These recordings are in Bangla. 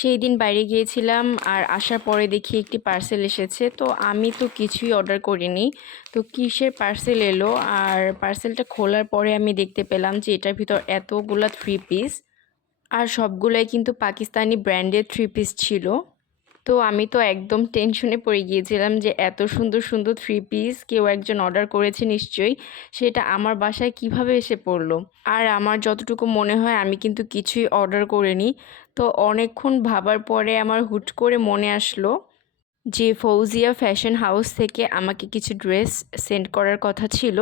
সেই দিন বাইরে গিয়েছিলাম আর আসার পরে দেখি একটি পার্সেল এসেছে। তো আমি তো কিছুই অর্ডার করিনি। তো কিসের পার্সেল এলো? আর পার্সেলটা খোলার পরে আমি দেখতে পেলাম যে এটার ভিতর এতগুলা থ্রি পিস আর সবগুলাই কিন্তু পাকিস্তানি ব্র্যান্ডের থ্রি পিস ছিল। তো আমি তো একদম টেনশনে পড়ে গিয়েছিলাম যে এত সুন্দর সুন্দর থ্রি পিস কেউ একজন অর্ডার করেছে নিশ্চয়ই, সেটা আমার বাসায় কীভাবে এসে পড়ল? আর আমার যতটুকু মনে হয় আমি কিন্তু কিছুই অর্ডার করিনি। তো অনেকক্ষণ ভাবার পরে আমার হুট করে মনে আসলো যে ফৌজিয়া ফ্যাশন হাউস থেকে আমাকে কিছু ড্রেস সেন্ড করার কথা ছিল।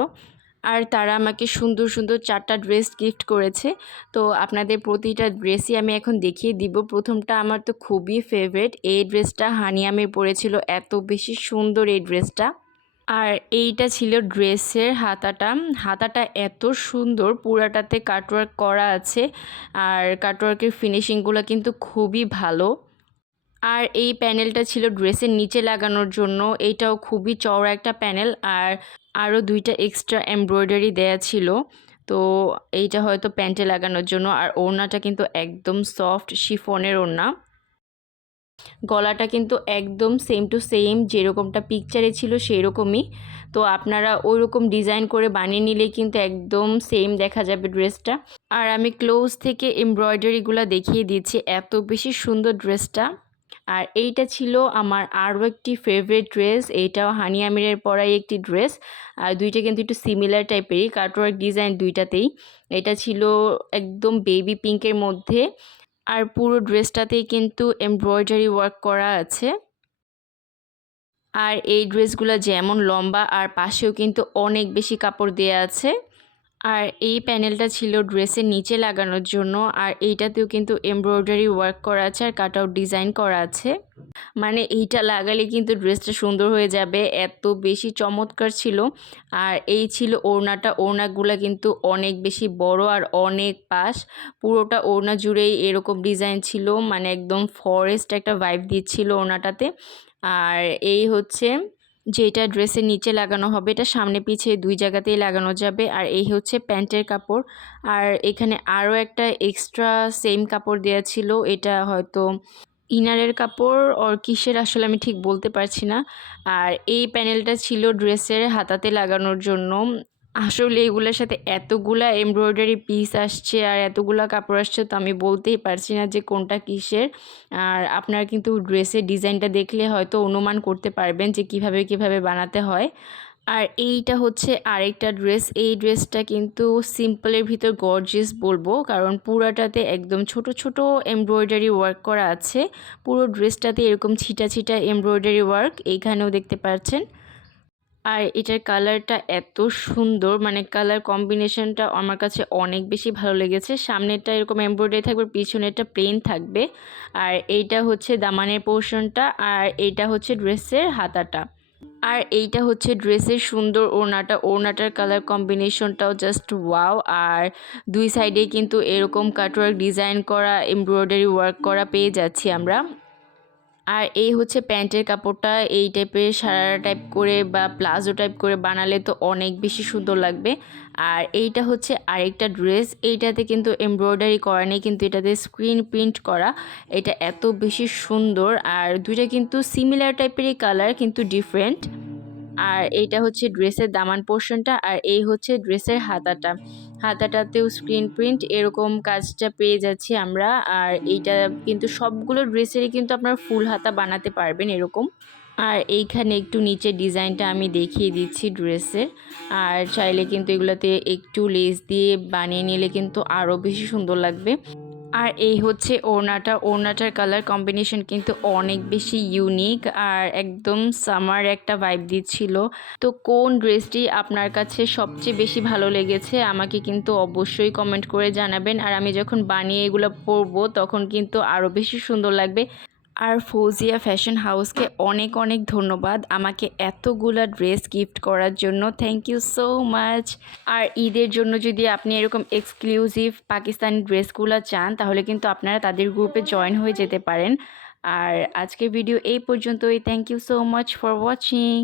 আর তারা আমাকে সুন্দর সুন্দর চারটা ড্রেস গিফট করেছে। তো আপনাদের প্রতিটা ড্রেসই আমি এখন দেখিয়ে দিব। প্রথমটা আমার তো খুবই ফেভারেট এই ড্রেসটা হানিয়ামের পরেছিল, এত বেশি সুন্দর এই ড্রেসটা। আর এইটা ছিল ড্রেসের হাতাটা। হাতাটা এত সুন্দর, পুরাটাতে কাটওয়ার্ক করা আছে। আর কাটওয়ার্কের ফিনিশিংগুলো কিন্তু খুবই ভালো। আর এই প্যানেলটা ছিল ড্রেসের নিচে লাগানোর জন্য। এইটাও খুবই চওড়া একটা প্যানেল আর আরও দুইটা এক্সট্রা এমব্রয়ডারি দেয়া ছিল। তো এইটা হয়তো প্যান্টে লাগানোর জন্য। আর ওড়নাটা কিন্তু একদম সফট শিফনের ওড়না। গলাটা কিন্তু একদম সেম টু সেম যেরকমটা পিকচারে ছিল সেই রকমই তো আপনারা ওই রকম ডিজাইন করে বানিয়ে নিলে কিন্তু একদম সেম দেখা যাবে ড্রেসটা। আর আমি ক্লোজ থেকে এমব্রয়ডারিগুলো দেখিয়ে দিচ্ছি। এত বেশি সুন্দর ড্রেসটা। আর এইটা ছিল আমার আরও একটি ফেভারিট ড্রেস এইটাও হানি আমিরের পরাই একটি ড্রেস আর দুইটা কিন্তু একটু সিমিলার টাইপেরই কাটওয়ার্ক ডিজাইন দুইটাতেই। এটা ছিল একদম বেবি পিঙ্কের মধ্যে, আর পুরো ড্রেসটাতেই কিন্তু এমব্রয়ডারি ওয়ার্ক করা আছে। আর এই ড্রেসগুলো যেমন লম্বা, আর পাশেও কিন্তু অনেক বেশি কাপড় দেয়া আছে। আর এই প্যানেলটা ছিল ড্রেসের নিচে লাগানোর জন্য, আর এইটাতেও কিন্তু এমব্রয়ডারি ওয়ার্ক করা আছে আর কাট আউট ডিজাইন করা আছে। মানে এইটা লাগালে কিন্তু ড্রেসটা সুন্দর হয়ে যাবে, এত বেশি চমৎকার ছিল। আর এই ছিল ওড়নাটা, ওড়নাগুলো কিন্তু অনেক বেশি বড় আর অনেক পাশ। পুরোটা ওড়না জুড়েই এরকম ডিজাইন ছিল মানে একদম ফরেস্ট একটা ভাইব দিচ্ছিল ওড়নাটাতে। আর এই হচ্ছে যেটা ড্রেসের নিচে লাগানো হবে, এটা সামনে পিছিয়ে দুই জায়গাতেই লাগানো যাবে। আর এই হচ্ছে প্যান্টের কাপড়। আর এখানে আরও একটা এক্সট্রা সেম কাপড় দেওয়া ছিল, এটা হয়তো ইনারের কাপড় ওর কিসের আসলে আমি ঠিক বলতে পারছি না। আর এই প্যানেলটা ছিল ড্রেসের হাতাতে লাগানোর জন্য। আসলে এগুলোর সাথে এতগুলা এমব্রয়ডারি পিস আসছে আর এতগুলা কাপড় আসছে তো আমি বলতেই পারছি না যে কোনটা কিসের। আর আপনারা কিন্তু ড্রেসের ডিজাইনটা দেখলে হয়তো অনুমান করতে পারবেন যে কীভাবে কীভাবে বানাতে হয়। আর এইটা হচ্ছে আরেকটা ড্রেস। এই ড্রেসটা কিন্তু সিম্পলের ভিতর গর্জিয়াস বলব কারণ পুরাটাতে একদম ছোট ছোট এমব্রয়ডারি ওয়ার্ক করা আছে। পুরো ড্রেসটাতে এরকম ছিটা ছিটা এমব্রয়ডারি ওয়ার্ক এইখানেও দেখতে পাচ্ছেন। আর এটার কালারটা এত সুন্দর মানে কালার কম্বিনেশনটা আমার কাছে অনেক বেশি ভালো লেগেছে। সামনেরটা এরকম এমব্রয়ডারি থাকবে, পিছনেরটা প্লেন থাকবে। আর এইটা হচ্ছে দামানের পোর্শনটা আর এইটা হচ্ছে ড্রেসের হাতাটা। আর এইটা হচ্ছে ড্রেসের সুন্দর ওড়নাটা, ওড়নাটার কালার কম্বিনেশনটাও জাস্ট ওয়াও আর দুই সাইডে কিন্তু এরকম কাটওয়ার্ক ডিজাইন করা এমব্রয়ডারি ওয়ার্ক করা পেয়ে যাচ্ছি আমরা। আর এই হচ্ছে প্যান্টের কাপড়টা, এই টাইপের সারা টাইপ করে বা প্লাজো টাইপ করে বানালে তো অনেক বেশি সুন্দর লাগবে। আর এইটা হচ্ছে আরেকটা ড্রেস, এইটাতে কিন্তু এমব্রয়ডারি করা নেই, কিন্তু এটাতে স্ক্রিন প্রিন্ট করা, এটা এত বেশি সুন্দর। আর দুইটা কিন্তু সিমিলার টাইপেরই কালার কিন্তু ডিফারেন্ট আর এইটা হচ্ছে ড্রেসের দামান পোর্শনটা আর এই হচ্ছে ড্রেসের হাতাটা। হাতাটাতেও স্ক্রিন প্রিন্ট এরকম কাজটা পেয়ে যাচ্ছি আমরা। আর এইটা কিন্তু সবগুলো ড্রেসেরই কিন্তু আপনারা ফুল হাতা বানাতে পারবেন এরকম। আর এইখানে একটু নিচে ডিজাইনটা আমি দেখিয়ে দিচ্ছি ড্রেসের। আর চাইলে কিন্তু এগুলোতে একটু লেস দিয়ে বানিয়ে নিলে কিন্তু আরও বেশি সুন্দর লাগবে। আর এই হচ্ছে ওড়নাটা। ওড়নাটার কালার কম্বিনেশন কিন্তু অনেক বেশি ইউনিক আর একদম সামার একটা ভাইব দিচ্ছিল। তো কোন ড্রেসটি আপনার কাছে সবচেয়ে বেশি ভালো লেগেছে আমাকে কিন্তু অবশ্যই কমেন্ট করে জানাবেন। আর আমি যখন বানিয়ে এগুলো পরবো তখন কিন্তু আরও বেশি সুন্দর লাগবে। আর ফৌজিয়া ফ্যাশন হাউসকে অনেক অনেক ধন্যবাদ আমাকে এতগুলা ড্রেস গিফট করার জন্য। থ্যাংক ইউ সো মাচ আর ঈদের জন্য যদি আপনি এরকম এক্সক্লুসিভ পাকিস্তানি ড্রেসগুলো চান, তাহলে কিন্তু আপনারা তাদের গ্রুপে জয়েন হয়ে যেতে পারেন। আর আজকের ভিডিও এই পর্যন্তই। Thank you so much for watching